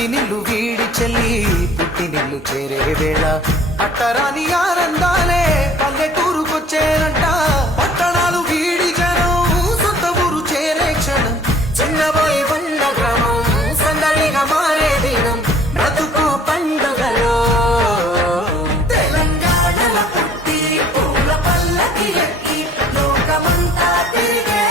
మట్టినిల్లు వీడి చెల్లి పుట్టినిల్లు చేరే వేళ అట్టరాని ఆనందాలే పల్లెటూరుకొచ్చేనంట. పట్టణాలు వీడి జనం సొంత ఊరు చేరే క్షణం, చిన్నబోయి ఉన్న గ్రామం సందడిగా మారే దినం, బ్రతుకు పండుగలో తెలంగాణల పుట్టి పూల పల్లకి ఎక్కి లోకమంతా తిరిగే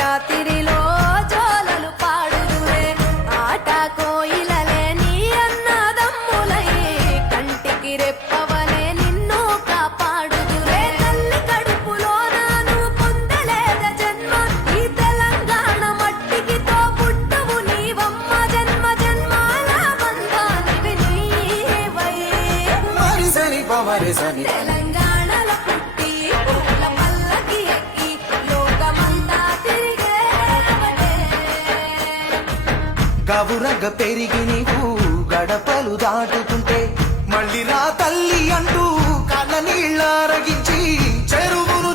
రాత్రిలో జోలలు పాడుదురే, ఆట కోయిలలే నీ అన్నదమ్ములై కంటికి రెప్పవలే నిన్ను కాపాడుదురే. తల్లి కడుపులో నాను పొందలేద జన్మ, ఈ తెలంగాణ మట్టికి తో పుట్టవు నీవమ్మ, జన్మ జన్మాల బంధానివి నీవై. మరిసని పమరిసని తెలంగాణల పుట్టి పూల పల్లకి ఎక్కి లోకమంతా గవురగ పెరిగి నీవు గడపలు దాటుతుంటే మళ్ళీ రా తల్లి అంటూ కళ్ళ నీళ్ళ రగించి చెరువును